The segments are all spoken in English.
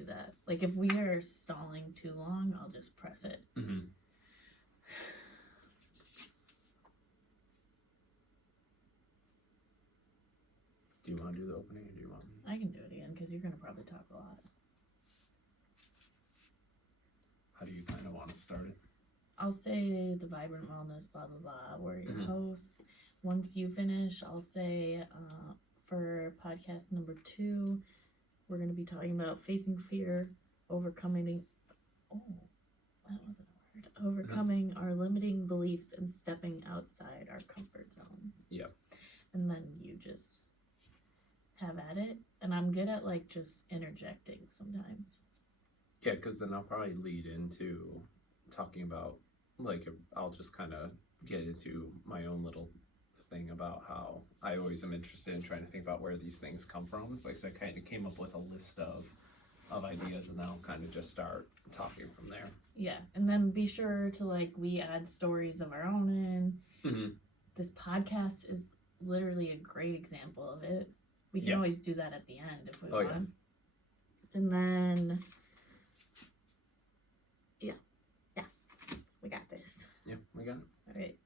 do that. Like if we are stalling too long, I'll just press it. Mm-hmm. Do you want to do the opening or do you want me? I can do it again because you're going to probably talk a lot. How do you kind of want to start it? I'll say the Vibrant Wellness, blah, blah, blah. We're your Mhm. hosts. Once you finish, I'll say for podcast number 2, we're going to be talking about facing fear, overcoming. Oh, that wasn't a word. Overcoming our limiting beliefs and stepping outside our comfort zones. Yep. And then you just have at it. And I'm good at like just interjecting sometimes. Yeah, because then I'll probably lead into talking about, like, I'll just kind of get into my own little thing about how I always am interested in trying to think about where these things come from. It's like, so I kind of came up with a list of ideas, and then I'll kind of just start talking from there. Yeah, and then be sure to like, we add stories of our own in. Mm-hmm. This podcast is literally a great example of it. We can always do that at the end if we want. Yeah. And then, yeah, we got this. Yeah, we got it. All right.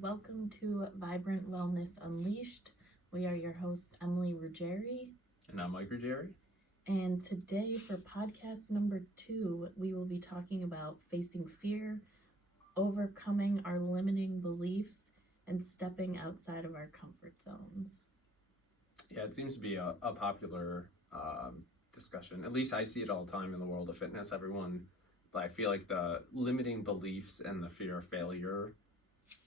Welcome to Vibrant Wellness Unleashed. We are your hosts, Emily Ruggieri. And I'm Mike Ruggieri. And today for podcast number 2, we will be talking about facing fear, overcoming our limiting beliefs, and stepping outside of our comfort zones. Yeah, it seems to be a popular discussion. At least I see it all the time in the world of fitness. I feel like the limiting beliefs and the fear of failure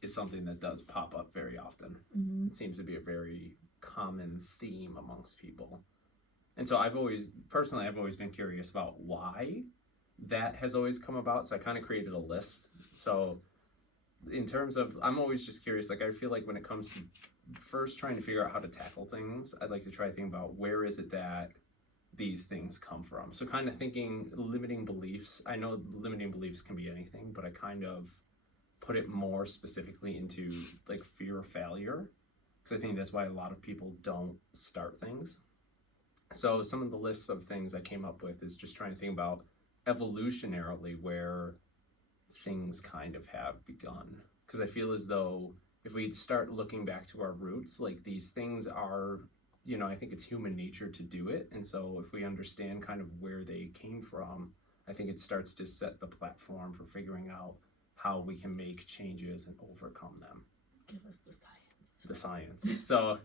is something that does pop up very often. Mm-hmm. It seems to be a very common theme amongst people. And so I've always been curious about why that has always come about. So I kind of created a list. So in terms of, I'm always just curious, like I feel like when it comes to first trying to figure out how to tackle things, I'd like to try to think about where is it that these things come from. So kind of thinking limiting beliefs. I know limiting beliefs can be anything, but I kind of put it more specifically into like fear of failure, because I think that's why a lot of people don't start things. So some of the lists of things I came up with is just trying to think about evolutionarily where things kind of have begun. Because I feel as though if we start looking back to our roots, like these things are, I think it's human nature to do it. And so if we understand kind of where they came from, I think it starts to set the platform for figuring out how we can make changes and overcome them. Give us the science. The science. So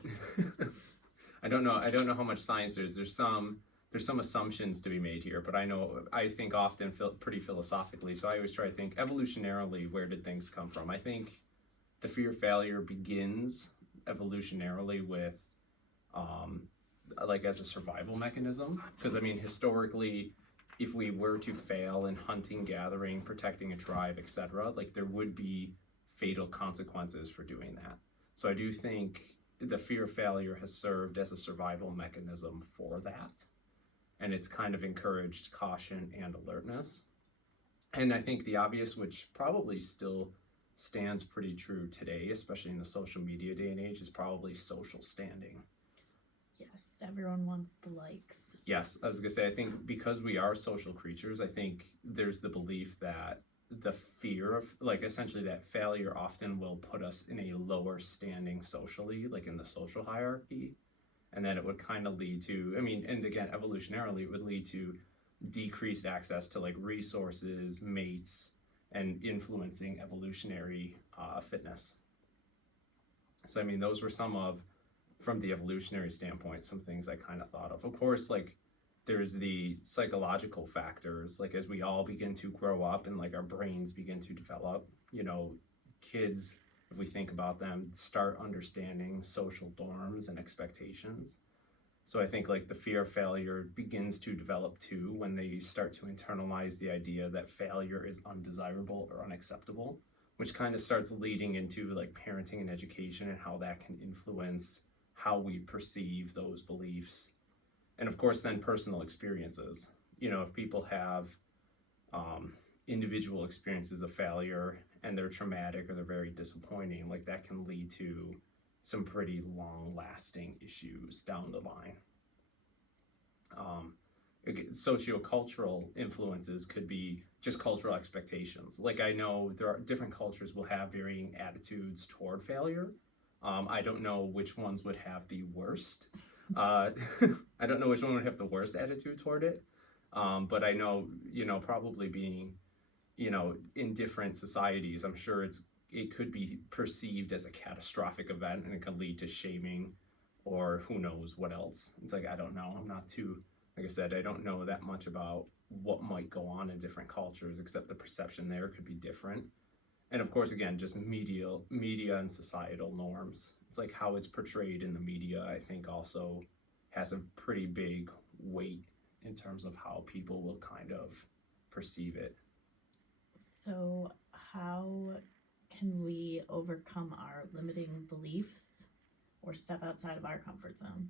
I don't know how much science there is. There's some assumptions to be made here, but I think often pretty philosophically. So I always try to think evolutionarily, where did things come from? I think the fear of failure begins evolutionarily with like as a survival mechanism. Because I mean, historically, if we were to fail in hunting, gathering, protecting a tribe, etc., like there would be fatal consequences for doing that. So I do think the fear of failure has served as a survival mechanism for that. And it's kind of encouraged caution and alertness. And I think the obvious, which probably still stands pretty true today, especially in the social media day and age, is probably social standing. Yes, everyone wants the likes. Yes, I was gonna say, I think because we are social creatures, I think there's the belief that the fear of, like, essentially that failure often will put us in a lower standing socially, like in the social hierarchy. And then it would kind of lead to, and again, evolutionarily, it would lead to decreased access to like resources, mates, and influencing evolutionary fitness. So, those were from the evolutionary standpoint, some things I kind of thought of. Of course, like there's the psychological factors, like as we all begin to grow up and like our brains begin to develop, kids, if we think about them, start understanding social norms and expectations. So I think like the fear of failure begins to develop too when they start to internalize the idea that failure is undesirable or unacceptable, which kind of starts leading into like parenting and education and how that can influence how we perceive those beliefs. And of course, then personal experiences. If people have individual experiences of failure and they're traumatic or they're very disappointing, like that can lead to some pretty long lasting issues down the line. Sociocultural influences could be just cultural expectations. Like I know there are different cultures will have varying attitudes toward failure. I don't know which ones would have the worst. I don't know which one would have the worst attitude toward it. But I know, probably being, in different societies, I'm sure it could be perceived as a catastrophic event and it could lead to shaming or who knows what else. It's like, I don't know. I'm not too, like I said, I don't know that much about what might go on in different cultures, except the perception there could be different. And of course, again, just media and societal norms. It's like how it's portrayed in the media, I think also has a pretty big weight in terms of how people will kind of perceive it. So how can we overcome our limiting beliefs or step outside of our comfort zone?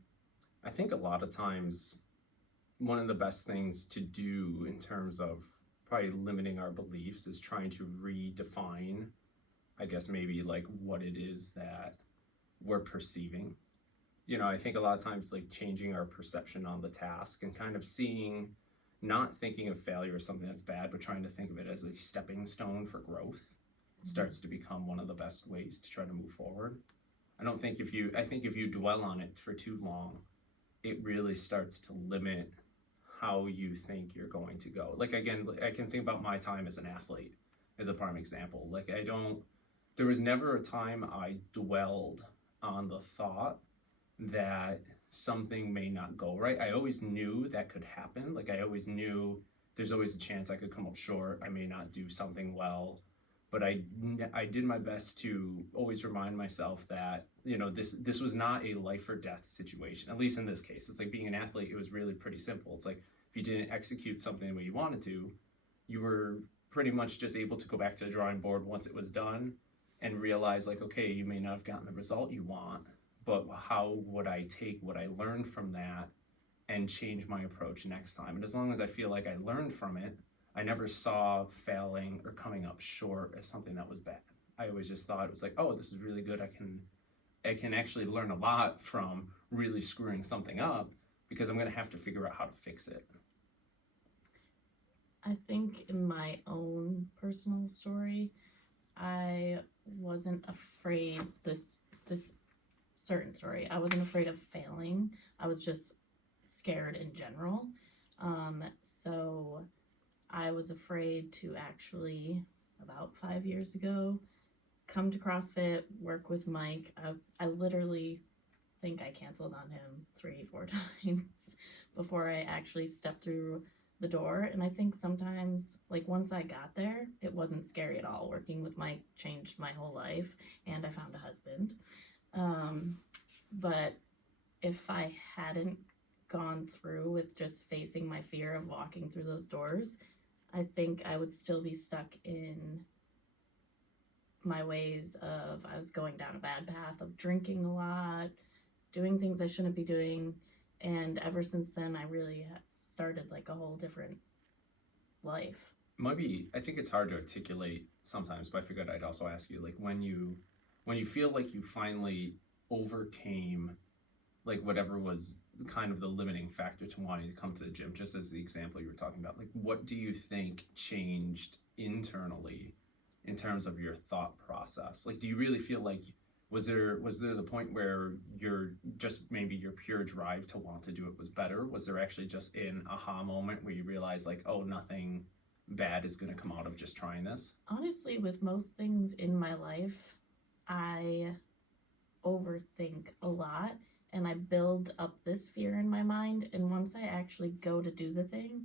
I think a lot of times one of the best things to do in terms of probably limiting our beliefs is trying to redefine, I guess, maybe like what it is that we're perceiving. I think a lot of times like changing our perception on the task and kind of not thinking of failure as something that's bad, but trying to think of it as a stepping stone for growth starts to become one of the best ways to try to move forward. I think if you dwell on it for too long, it really starts to limit how you think you're going to go. Like again, I can think about my time as an athlete as a prime example. Like there was never a time I dwelled on the thought that something may not go right. I always knew that could happen. Like I always knew there's always a chance I could come up short. I may not do something well, but I did my best to always remind myself that, this was not a life or death situation. At least in this case, it's like being an athlete, it was really pretty simple. It's like if you didn't execute something the way you wanted to, you were pretty much just able to go back to the drawing board once it was done and realize like, okay, you may not have gotten the result you want, but how would I take what I learned from that and change my approach next time? And as long as I feel like I learned from it, I never saw failing or coming up short as something that was bad. I always just thought it was like, oh, this is really good. I can actually learn a lot from really screwing something up because I'm going to have to figure out how to fix it. I think in my own personal story, I wasn't afraid this certain story. I wasn't afraid of failing. I was just scared in general. So I was afraid to actually, about 5 years ago, come to CrossFit, work with Mike. I literally think I canceled on him 3-4 times before I actually stepped through the door. And I think sometimes, like once I got there, it wasn't scary at all. Working with Mike changed my whole life, and I found a husband. But if I hadn't gone through with just facing my fear of walking through those doors, I think I would still be stuck in my ways of, I was going down a bad path of drinking a lot, doing things I shouldn't be doing. And ever since then, I really have started like a whole different life. I think it's hard to articulate sometimes, but I figured I'd also ask you, like when you feel like you finally overcame like whatever was kind of the limiting factor to wanting to come to the gym, just as the example you were talking about, like what do you think changed internally in terms of your thought process? Like do you really feel like was there the point where your pure drive to want to do it was better? Was there actually just an aha moment where you realized like, oh, nothing bad is going to come out of just trying this? Honestly, with most things in my life, I overthink a lot and I build up this fear in my mind, and once I actually go to do the thing,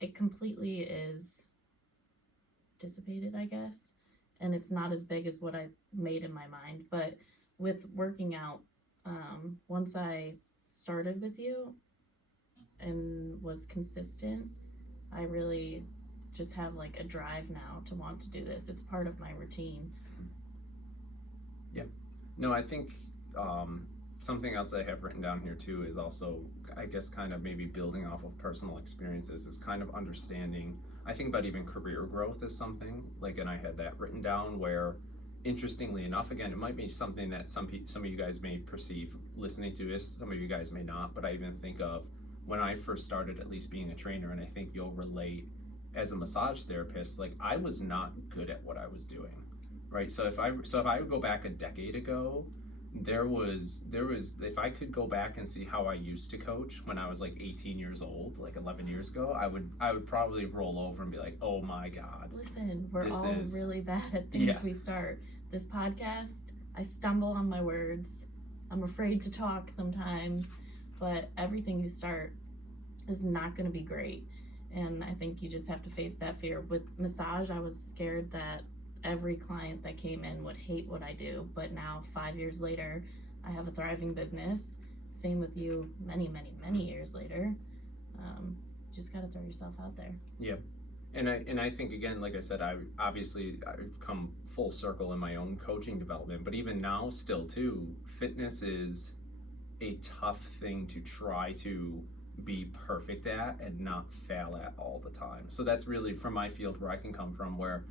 it completely is dissipated, I guess, and it's not as big as what I made in my mind. But with working out, once I started with you and was consistent, I really just have like a drive now to want to do this. It's part of my routine. Yeah. No, I think something else I have written down here too is also, I guess, kind of maybe building off of personal experiences, is kind of understanding I think about even career growth as something like, and I had that written down where, interestingly enough, again, it might be something that some of you guys may perceive listening to this, some of you guys may not, but I even think of when I first started at least being a trainer, and I think you'll relate as a massage therapist, like I was not good at what I was doing, right? So if I would go back a decade ago, there was if I could go back and see how I used to coach when I was like 18 years old, like 11 years ago, I would probably roll over and be like, oh my god. Listen, we're This all is- really bad at things Yeah. we start. This podcast, I stumble on my words. I'm afraid to talk sometimes, but everything you start is not going to be great. And I think you just have to face that fear. With massage, I was scared that every client that came in would hate what I do, but now 5 years later, I have a thriving business. Same with you, many, many, many years later. Just got to throw yourself out there. Yep. And I think, again, like I said, I've come full circle in my own coaching development, but even now still too, fitness is a tough thing to try to be perfect at and not fail at all the time. So that's really from my field where I can come from, where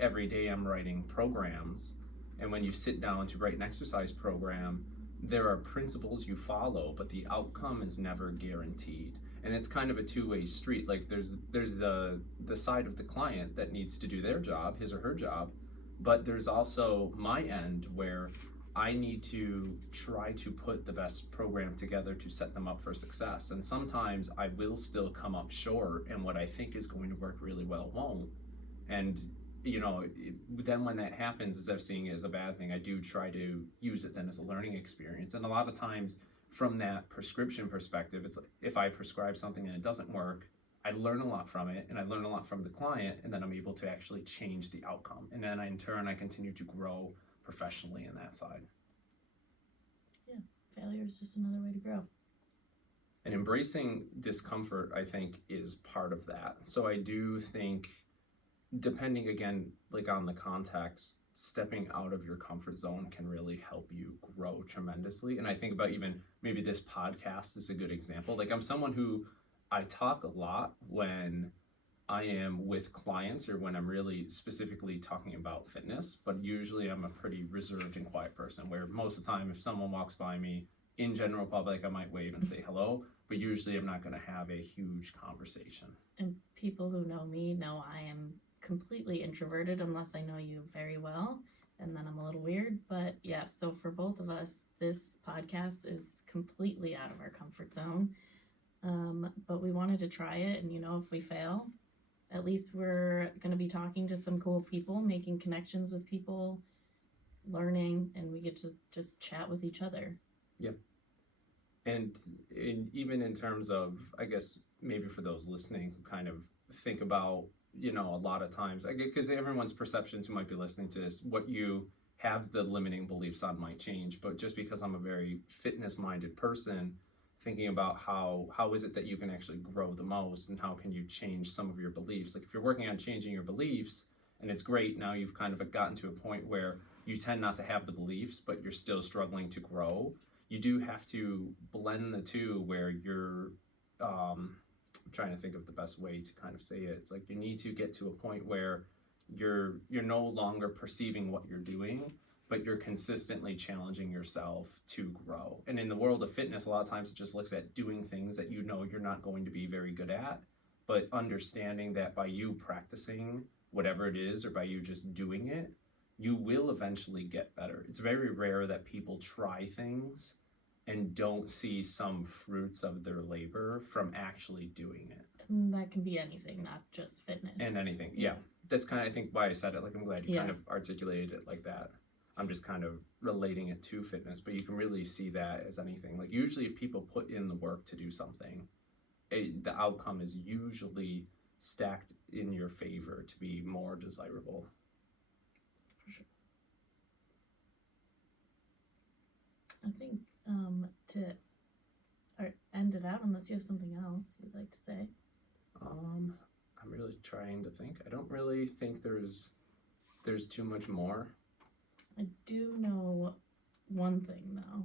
every day I'm writing programs, and when you sit down to write an exercise program, there are principles you follow, but the outcome is never guaranteed. And it's kind of a two-way street. Like there's the side of the client that needs to do their job, his or her job, but there's also my end where I need to try to put the best program together to set them up for success. And sometimes I will still come up short, and what I think is going to work really well won't. And then when that happens, instead of seeing it as a bad thing, I do try to use it then as a learning experience. And a lot of times from that prescription perspective, it's like if I prescribe something and it doesn't work, I learn a lot from it, and I learn a lot from the client, and then I'm able to actually change the outcome. And then in turn, I continue to grow professionally in that side. Yeah, failure is just another way to grow. And embracing discomfort, I think, is part of that. So I do think, depending again, like on the context, stepping out of your comfort zone can really help you grow tremendously. And I think about even maybe this podcast is a good example. Like I'm someone who I talk a lot when I am with clients or when I'm really specifically talking about fitness, but usually I'm a pretty reserved and quiet person, where most of the time if someone walks by me in general public, I might wave and say hello, but usually I'm not going to have a huge conversation. And people who know me know I am completely introverted unless I know you very well, and then I'm a little weird. But yeah, so for both of us, this podcast is completely out of our comfort zone, but we wanted to try it, and if we fail, at least we're going to be talking to some cool people, making connections with people, learning, and we get to just chat with each other. Yep. And even in terms of, I guess, maybe for those listening, kind of think about, a lot of times, because everyone's perceptions who might be listening to this, what you have the limiting beliefs on might change. But just because I'm a very fitness-minded person, thinking about how is it that you can actually grow the most, and how can you change some of your beliefs. Like if you're working on changing your beliefs, and it's great, now you've kind of gotten to a point where you tend not to have the beliefs, but you're still struggling to grow. You do have to blend the two, where you're I'm trying to think of the best way to kind of say it. It's like you need to get to a point where you're no longer perceiving what you're doing, but you're consistently challenging yourself to grow. And in the world of fitness, a lot of times it just looks at doing things that you're not going to be very good at, but understanding that by you practicing whatever it is, or by you just doing it, you will eventually get better. It's very rare that people try things and don't see some fruits of their labor from actually doing it. And that can be anything, not just fitness. And anything, yeah. That's kind of, I think, why I said it. Like, I'm glad you kind of articulated it like that. I'm just kind of relating it to fitness, but you can really see that as anything. Like, usually if people put in the work to do something, the outcome is usually stacked in your favor to be more desirable. For sure. I think to end it out, unless you have something else you'd like to say. I'm really trying to think. I don't really think there's too much more. I do know one thing though.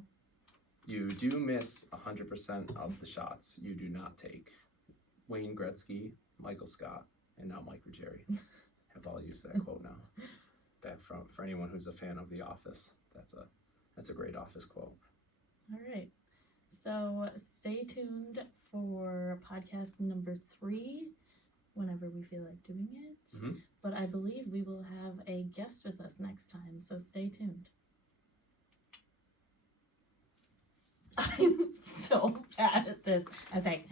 You do miss 100% of the shots you do not take. Wayne Gretzky, Michael Scott, and now Mike or Jerry have all used that quote now. Back from for anyone who's a fan of The Office, that's a great Office quote. All right. So stay tuned for podcast number 3 whenever we feel like doing it. Mhm. But I believe we will have a guest with us next time, so stay tuned. I'm so bad at this. I was like,